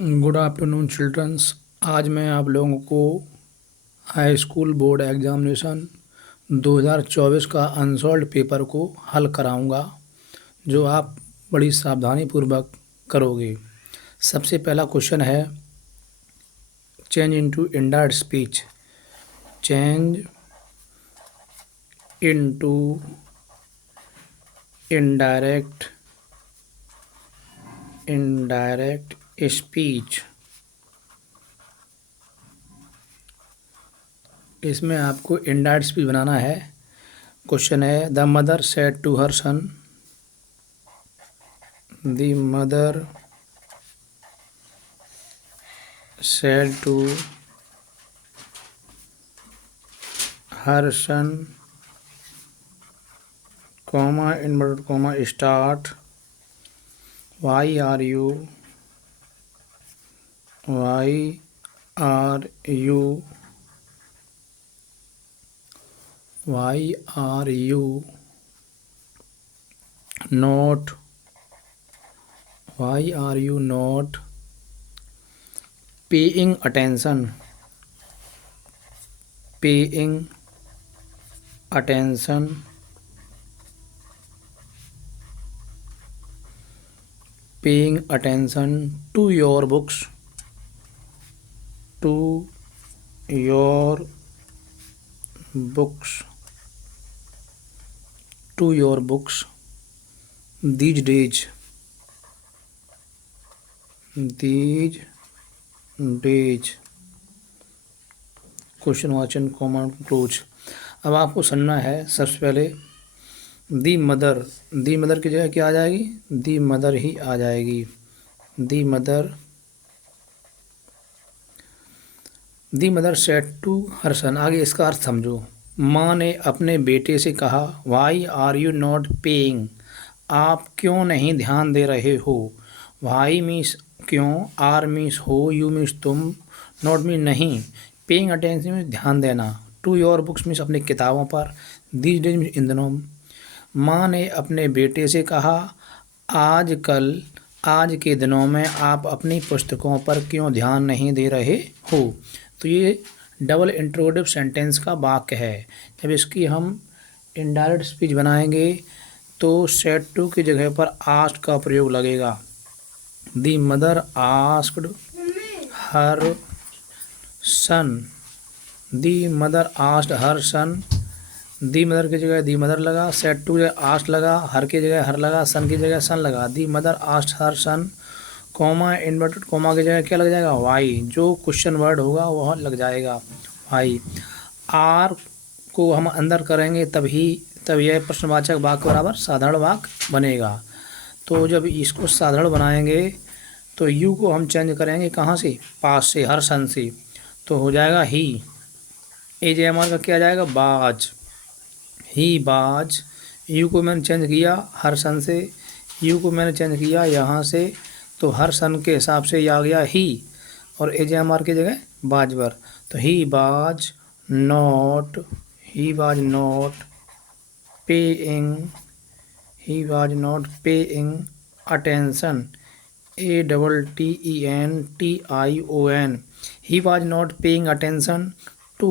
Good afternoon children's. आज मैं आप लोगों को हाई स्कूल बोर्ड एग्जामिनेशन 2024 का अनसॉल्व्ड पेपर को हल कराऊंगा, जो आप बड़ी सावधानी पूर्वक करोगे। सबसे पहला क्वेश्चन है change into indirect speech. Change into indirect speech. इसमें आपको इनडायरेक्ट स्पीच बनाना है। क्वेश्चन है the mother said to her son. The mother said to her son, comma inverted comma start, why are you not paying attention to your books, these days. Question वाचन comma close. अब आपको सुनना है सबसे पहले दी mother की जगह क्या आ जाएगी? दी मदर ही आ जाएगी। The mother said to her son. आगे इसका अर्थ समझो। माँ ने अपने बेटे से कहा why are you not paying. आप क्यों नहीं ध्यान दे रहे हो? वाई मीन्स क्यों, आर मीन्स हो, यू मीन्स तुम, नॉट मीन्स नहीं, पेइंग अटेंशन मीन्स ध्यान देना, टू योर बुक्स मीन्स अपनी किताबों पर, दीज डेज मीन्स इन दिनों। माँ ने अपने बेटे से कहा आज के दिनों में आप अपनी पुस्तकों पर क्यों ध्यान नहीं दे रहे हो। तो ये डबल इंट्रोगेटिव सेंटेंस का वाक्य है। जब इसकी हम इनडायरेक्ट स्पीच बनाएंगे तो सेड टू की जगह पर आस्क्ड का प्रयोग लगेगा। The mother asked her son. The mother asked her son. The mother की जगह दी मदर लगा, सेड टू की जगह आस्क्ड लगा, हर की जगह हर लगा, सन की जगह सन लगा। The mother asked her son, comma inverted comma की जगह क्या लग जाएगा? वाई। जो क्वेश्चन वर्ड होगा वह लग जाएगा वाई। आर को हम अंदर करेंगे तब यह प्रश्नवाचक वाक्य बराबर साधारण वाक्य बनेगा। तो जब इसको साधारण बनाएंगे तो यू को हम चेंज करेंगे कहाँ से? पास से, हर सन से। तो हो जाएगा ही। AJMR का क्या जाएगा? बाज। ही बाज। यू को मैंने चेंज किया हर सन से, यू को मैंने चेंज किया यहाँ से, तो हर सन के हिसाब से आ गया ही, और AJMR की जगह बाज पर। तो he was not paying attention, ATTENTION। He was not paying attention to.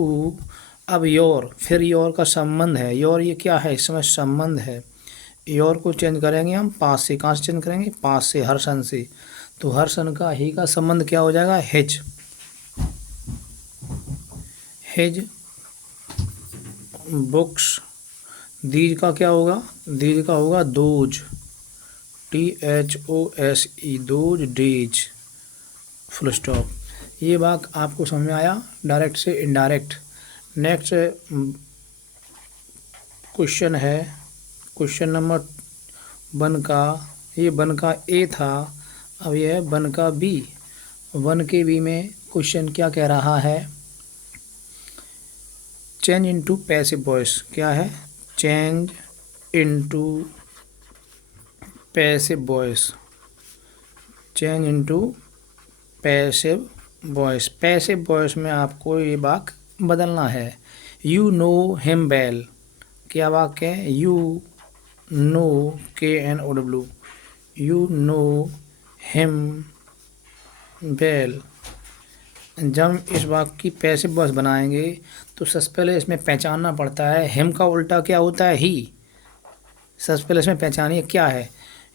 अब योर, फिर योर का संबंध है। योर ये क्या है? इसमें संबंध है। योर को चेंज करेंगे हम पास से। कहाँ से चेंज करेंगे? पास से, हर सन से। तो हर सन का ही का संबंध क्या हो जाएगा? His books. दीज का क्या होगा? दीज का होगा those, THOSE, those days, full stop. ये बात आपको समझ में आया डायरेक्ट से इनडायरेक्ट। नेक्स्ट क्वेश्चन है क्वेश्चन नंबर 1 का। ये 1 का ए था, अब यह है 1 का बी। 1 के बी में क्वेश्चन क्या कह रहा है? Change into passive voice. क्या है? Change into passive voice. Change into passive voice. Passive voice में आपको ये वाक्य बदलना है। You know him well. क्या वाक्य है? You know, KNOW, you know him well. जब इस वाक्य की पैसिव वॉइस बनाएंगे तो सबसे पहले इसमें पहचानना पड़ता है हिम का उल्टा क्या होता है, ही। सबसे पहले इसमें पहचानिए क्या है।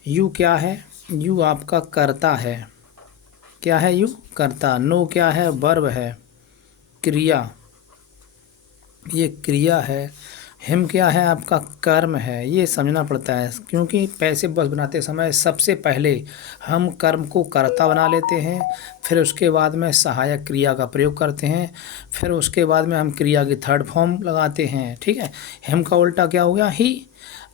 यू क्या है, यू आपका कर्ता है। क्या है यू, कर्ता। नो क्या है, वर्ब है, क्रिया, ये क्रिया है। हिम क्या है, आपका कर्म है। ये समझना पड़ता है क्योंकि पैसिव वॉइस बनाते समय सबसे पहले हम कर्म को कर्ता बना लेते हैं, फिर उसके बाद में सहायक क्रिया का प्रयोग करते हैं, फिर उसके बाद में हम क्रिया की थर्ड फॉर्म लगाते हैं। ठीक है। हिम का उल्टा क्या हो गया, ही।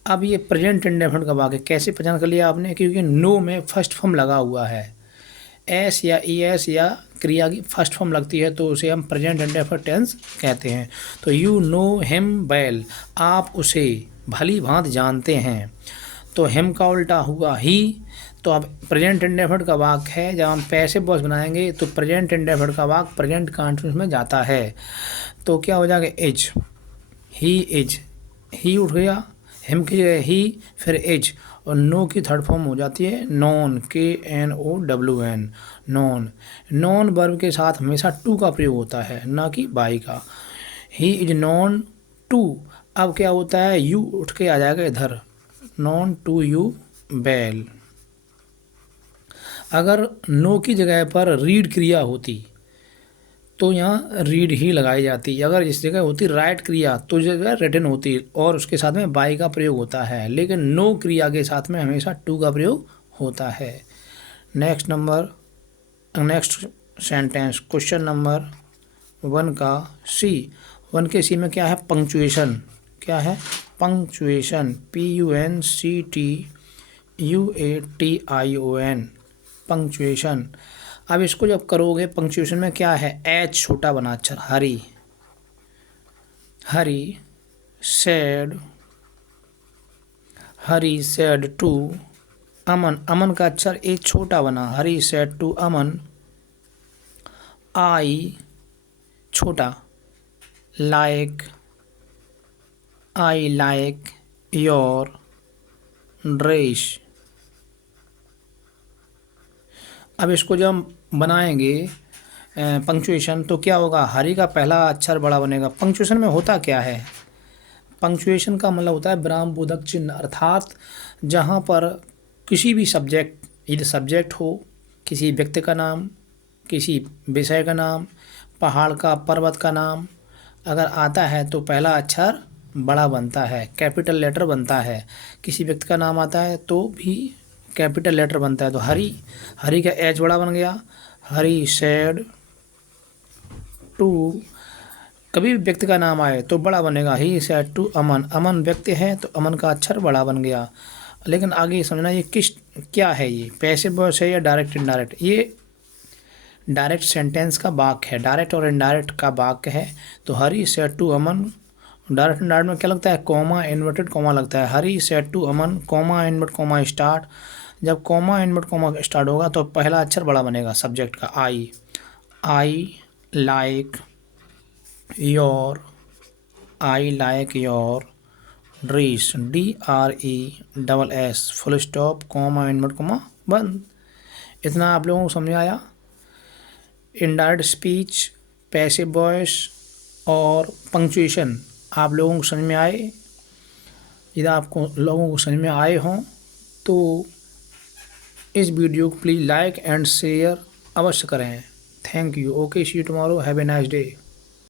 अब ये प्रेजेंट इंडेफिनिट का वाक्य कैसे पहचान कर लिया आपने, क्योंकि नो में फर्स्ट फॉर्म लगा हुआ है। एस या ई एस या क्रिया की फर्स्ट फॉर्म लगती है तो उसे हम प्रेजेंट इंडेफिनिट टेंस कहते हैं। तो यू नो हिम वेल, आप उसे भली भांति जानते हैं। तो हिम का उल्टा हुआ ही। तो अब प्रेजेंट इंडेफिनिट का वाक्य है, जब हम पैसिव वॉइस बनाएंगे तो प्रेजेंट इंडेफिनिट का वाक्य प्रेजेंट कंटीन्यूअस में जाता है। तो क्या हो जाएगा, इज, ही इज, ही उठ गया, हिम की जगह ही, फिर इज, और नो की थर्ड फॉर्म हो जाती है non, KNOWN, non. Non verb के साथ हमेशा टू का प्रयोग होता है, ना कि बाई का। ही इज नॉन टू, अब क्या होता है, यू उठ के आ जाएगा इधर, नॉन टू यू बेल। अगर नो की जगह पर रीड क्रिया होती तो यहाँ रीड ही लगाई जाती। अगर इस जगह होती राइट क्रिया तो जगह रिटन होती और उसके साथ में बाई का प्रयोग होता है, लेकिन नो क्रिया के साथ में हमेशा टू का प्रयोग होता है। नेक्स्ट सेंटेंस, क्वेश्चन नंबर 1 का सी। 1 के सी में क्या है, पंक्चुएशन। क्या है, पंक्चुएशन, PUNCTUATION, पंक्चुएशन। अब इसको जब करोगे पंक्चुएशन में क्या है, एच छोटा बना अक्षर, हरी, हरी सेड टू अमन, अमन का अक्षर ए छोटा बना, हरी सेड टू अमन, आई छोटा, like, I like your dress. अब इसको जब बनाएंगे पंक्चुएशन तो क्या होगा, हरी का पहला अक्षर बड़ा बनेगा। पंक्चुएशन में होता क्या है, पंक्चुएशन का मतलब होता है विराम बोधक चिन्ह, अर्थात जहाँ पर किसी भी सब्जेक्ट, यदि सब्जेक्ट हो, किसी व्यक्ति का नाम, किसी विषय का नाम, पहाड़ का, पर्वत का नाम अगर आता है तो पहला अक्षर बड़ा बनता है, कैपिटल लेटर बनता है। किसी व्यक्ति का नाम आता है तो भी कैपिटल लेटर बनता है। तो हरी, हरी का एच बड़ा बन गया, हरी सेड टू, कभी भी व्यक्ति का नाम आए तो बड़ा बनेगा, ही सेड टू अमन, अमन व्यक्ति है तो अमन का अक्षर बड़ा बन गया। लेकिन आगे समझना ये क्या है, ये पैसिव वॉइस है या डायरेक्ट इनडायरेक्ट। ये डायरेक्ट सेंटेंस का वाक्य है, डायरेक्ट और इनडायरेक्ट का वाक्य है। तो Hari said to Aman, direct indirect में क्या लगता है, कॉमा, इन्वर्टेड कॉमा लगता है। Hari said to Aman, comma invert comma start. जब कॉमा इन्वर्ट कॉमा स्टार्ट होगा तो पहला अक्षर बड़ा बनेगा सब्जेक्ट का, I like your, I like your dress, DRESS, full stop, comma invert comma बंद। इतना आप लोगों को समझ आया। इनडायरेक्ट स्पीच, पैसिव वॉइस और पंक्चुएशन आप लोगों को समझ में आए। यदि आपको लोगों को समझ में आए हों तो इस वीडियो को प्लीज़ लाइक एंड शेयर अवश्य करें। Thank you. Okay, see you tomorrow, have a nice day.